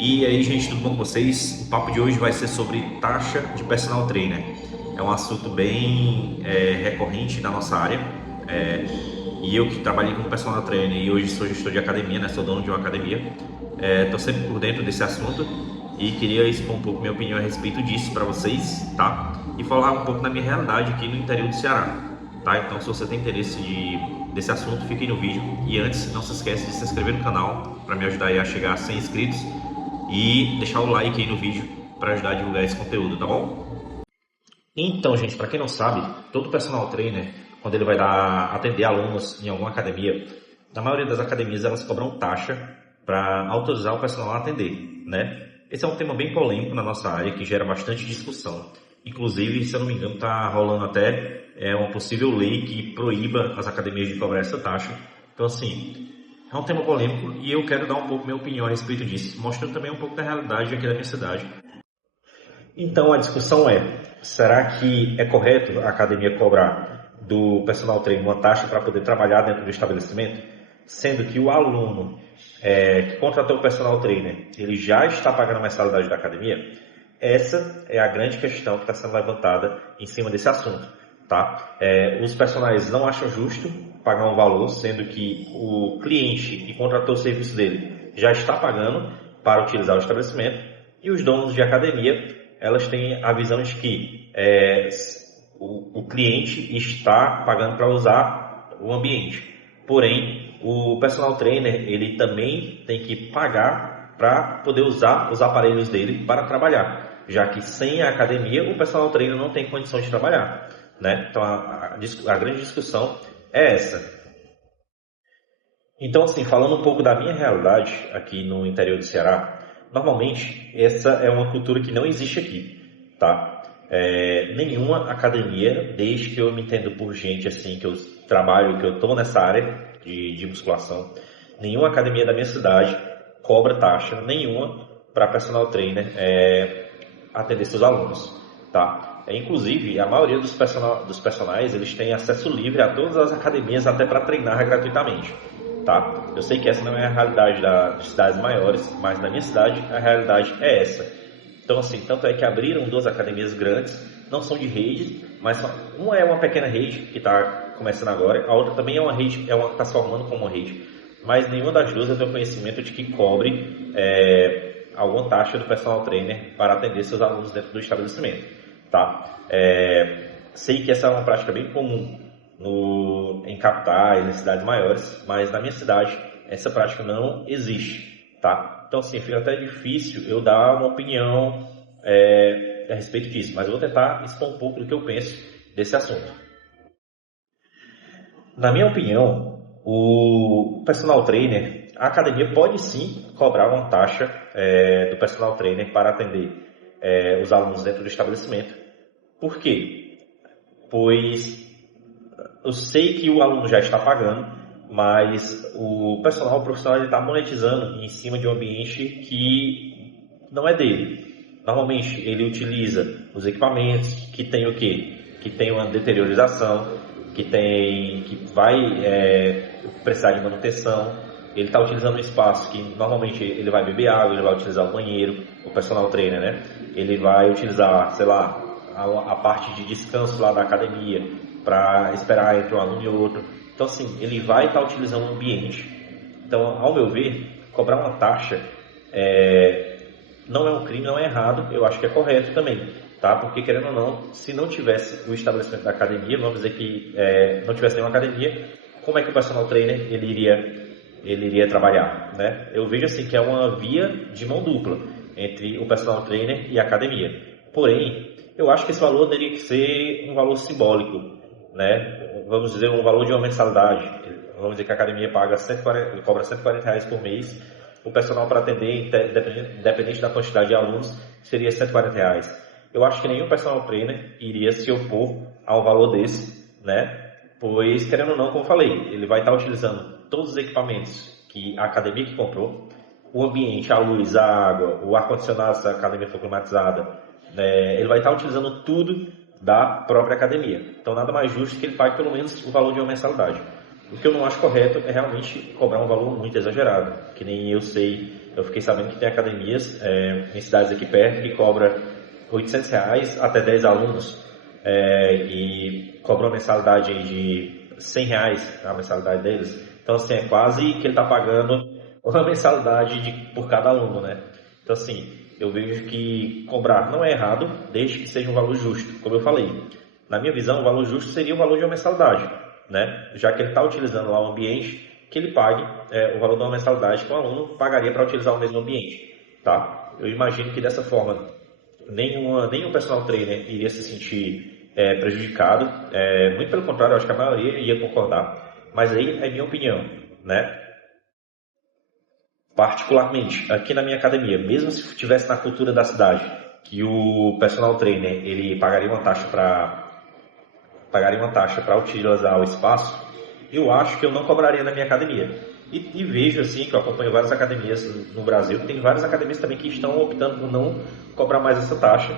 E aí, gente, tudo bom com vocês? O papo de hoje vai ser sobre taxa de personal trainer. É um assunto bem recorrente na nossa área. É, e eu que trabalhei como personal trainer e hoje sou gestor de academia, né? Sou dono de uma academia. Estou sempre por dentro desse assunto e queria expor um pouco minha opinião a respeito disso para vocês, tá? E falar um pouco da minha realidade aqui no interior do Ceará, tá? Então, se você tem interesse desse assunto, fique aí no vídeo. E antes, não se esqueça de se inscrever no canal para me ajudar aí a chegar a 100 inscritos e deixar o like aí no vídeo para ajudar a divulgar esse conteúdo, tá bom? Então, gente, para quem não sabe, todo personal trainer, quando ele vai atender alunos em alguma academia, na maioria das academias elas cobram taxa para autorizar o personal a atender, né? Esse é um tema bem polêmico na nossa área, que gera bastante discussão. Inclusive, se eu não me engano, está rolando até uma possível lei que proíba as academias de cobrar essa taxa. Então, assim, é um tema polêmico e eu quero dar um pouco minha opinião a respeito disso, mostrando também um pouco da realidade aqui da minha cidade. Então a discussão é: será que é correto a academia cobrar do personal trainer uma taxa para poder trabalhar dentro do estabelecimento, sendo que o aluno que contratou o personal trainer, ele já está pagando a mensalidade da academia? Essa é a grande questão que está sendo levantada em cima desse assunto, tá? Os personagens não acham justo pagar um valor, sendo que o cliente que contratou o serviço dele já está pagando para utilizar o estabelecimento, e os donos de academia, elas têm a visão de que o cliente está pagando para usar o ambiente. Porém, o personal trainer, ele também tem que pagar para poder usar os aparelhos dele para trabalhar, já que sem a academia o personal trainer não tem condições de trabalhar, né? Então a grande discussão é essa. Então, assim, falando um pouco da minha realidade aqui no interior do Ceará, normalmente essa é uma cultura que não existe aqui, tá? Nenhuma academia, desde que eu me entendo por gente assim, que eu trabalho, que eu estou nessa área de musculação, nenhuma academia da minha cidade cobra taxa nenhuma para personal trainer atender seus alunos, tá? Inclusive, a maioria dos personagens, eles têm acesso livre a todas as academias, até para treinar gratuitamente, tá? Eu sei que essa não é a realidade das cidades maiores, mas na minha cidade a realidade é essa. Então, assim, tanto é que abriram duas academias grandes, não são de rede, mas uma é uma pequena rede que está começando agora, a outra também é uma rede, está se formando como uma rede, mas nenhuma das duas eu tenho conhecimento de que cobre alguma taxa do personal trainer para atender seus alunos dentro do estabelecimento, tá? Sei que essa é uma prática bem comum em capitais, em cidades maiores, mas na minha cidade essa prática não existe, tá? Então, assim, fica até difícil eu dar uma opinião a respeito disso, mas eu vou tentar expor um pouco do que eu penso desse assunto. Na minha opinião, o personal trainer, a academia pode sim cobrar uma taxa do personal trainer para atender os alunos dentro do estabelecimento. Por quê? Pois eu sei que o aluno já está pagando, mas o profissional, ele está monetizando em cima de um ambiente que não é dele. Normalmente ele utiliza os equipamentos que tem o quê? Que tem uma deteriorização, que vai precisar de manutenção. Ele está utilizando um espaço que normalmente ele vai beber água, ele vai utilizar o banheiro, o personal trainer, né? Ele vai utilizar, sei lá, a parte de descanso lá da academia para esperar entre um aluno e outro. Então, assim, ele vai estar utilizando o ambiente. Então, ao meu ver, cobrar uma taxa não é um crime, não é errado, eu acho que é correto também, tá? Porque, querendo ou não, se não tivesse o estabelecimento da academia, vamos dizer que não tivesse nenhuma academia, como é que o personal trainer ele iria trabalhar, né? Eu vejo assim que é uma via de mão dupla entre o personal trainer e a academia. Porém, eu acho que esse valor teria que ser um valor simbólico, né? Vamos dizer, um valor de uma mensalidade. Vamos dizer que a academia cobra R$ 140 por mês. O personal para atender, independente da quantidade de alunos, seria R$ 140. Eu acho que nenhum personal trainer iria se opor a um valor desse, né? Pois, querendo ou não, como eu falei, ele vai estar utilizando todos os equipamentos que a academia que comprou, o ambiente, a luz, a água, o ar-condicionado, se a academia for climatizada, ele vai estar utilizando tudo da própria academia. Então, nada mais justo que ele pague pelo menos o valor de uma mensalidade. O que eu não acho correto é realmente cobrar um valor muito exagerado, que nem eu fiquei sabendo que tem academias em cidades aqui perto que cobra R$ 800 até 10 alunos e cobra uma mensalidade aí de R$ 100 a mensalidade deles. Então, assim, é quase que ele está pagando uma mensalidade por cada aluno, né? Então, assim, eu vejo que cobrar não é errado, desde que seja um valor justo, como eu falei. Na minha visão, o valor justo seria o valor de uma mensalidade, né? Já que ele está utilizando lá o ambiente, que ele pague o valor de uma mensalidade que o aluno pagaria para utilizar o mesmo ambiente, tá? Eu imagino que dessa forma nenhum personal trainer iria se sentir prejudicado, muito pelo contrário, eu acho que a maioria ia concordar, mas aí é minha opinião, né? Particularmente, aqui na minha academia, mesmo se estivesse na cultura da cidade, que o personal trainer ele pagaria uma taxa para utilizar o espaço, eu acho que eu não cobraria na minha academia. E vejo assim, que eu acompanho várias academias no Brasil, tem várias academias também que estão optando por não cobrar mais essa taxa,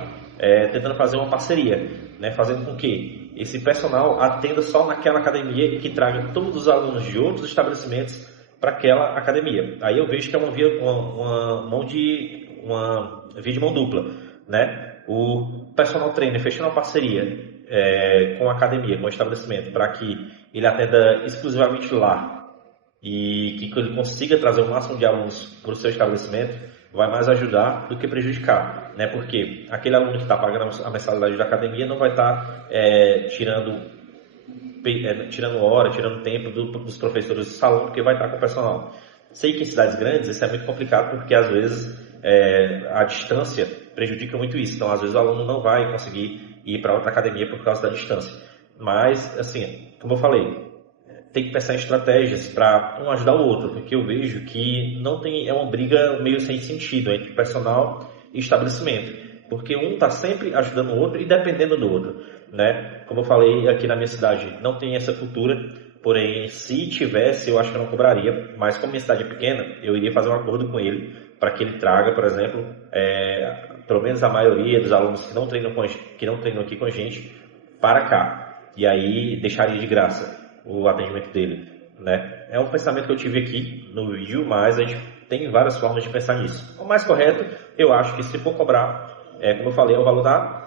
tentando fazer uma parceria, né, fazendo com que esse personal atenda só naquela academia e que traga todos os alunos de outros estabelecimentos para aquela academia. Aí eu vejo que é uma via de mão dupla, né? O personal trainer fechando uma parceria com a academia, com o estabelecimento, para que ele atenda exclusivamente lá e que ele consiga trazer o máximo de alunos para o seu estabelecimento, vai mais ajudar do que prejudicar, né? Porque aquele aluno que está pagando a mensalidade da academia não vai estar tirando hora, tirando tempo dos professores do salão, porque vai estar com o personal. Sei que em cidades grandes isso é muito complicado, porque às vezes a distância prejudica muito isso. Então, às vezes o aluno não vai conseguir ir para outra academia por causa da distância. Mas, assim, como eu falei, tem que pensar em estratégias para um ajudar o outro, porque eu vejo que não tem, é uma briga meio sem sentido entre personal e estabelecimento, porque um está sempre ajudando o outro e dependendo do outro, né? Como eu falei, aqui na minha cidade não tem essa cultura, porém, se tivesse, eu acho que eu não cobraria, mas como minha cidade é pequena, eu iria fazer um acordo com ele para que ele traga, por exemplo, pelo menos a maioria dos alunos que não treinam aqui com a gente para cá, e aí deixaria de graça o atendimento dele, né? É um pensamento que eu tive aqui no vídeo, mas a gente tem várias formas de pensar nisso. O mais correto, eu acho que se for cobrar, como eu falei, é o valor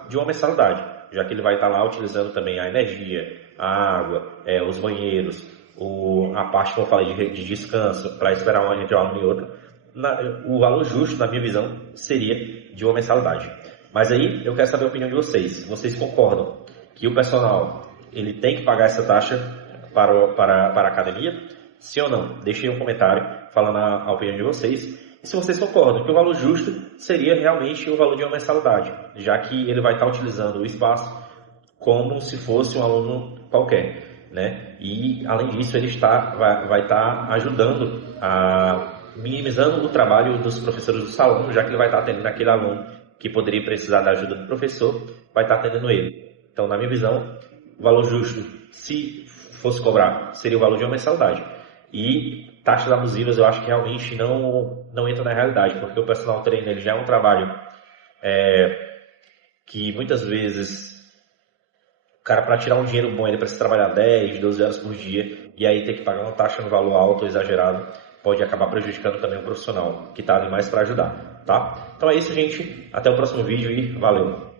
de uma mensalidade, já que ele vai estar lá utilizando também a energia, a água, os banheiros, a parte que eu falei de descanso, para esperar um entre um aluno e outro. O valor justo, na minha visão, seria de uma mensalidade. Mas aí, eu quero saber a opinião de vocês. Vocês concordam que o personal ele tem que pagar essa taxa para a academia? Sim ou não? Deixem um comentário falando a opinião de vocês. E se vocês concordam que o valor justo seria realmente o valor de uma mensalidade, já que ele vai estar utilizando o espaço como se fosse um aluno qualquer, né? E além disso, ele vai estar ajudando minimizando o trabalho dos professores do salão, já que ele vai estar atendendo aquele aluno que poderia precisar da ajuda do professor, vai estar atendendo ele. Então, na minha visão, o valor justo, se fosse cobrar, seria o valor de uma mensalidade. E taxas abusivas eu acho que realmente não entra na realidade, porque o personal trainer ele já é um trabalho que muitas vezes o cara, para tirar um dinheiro bom, ele precisa trabalhar 10, 12 horas por dia, e aí ter que pagar uma taxa no valor alto, exagerado, pode acabar prejudicando também o profissional que está ali mais para ajudar, tá? Então é isso, gente. Até o próximo vídeo e valeu!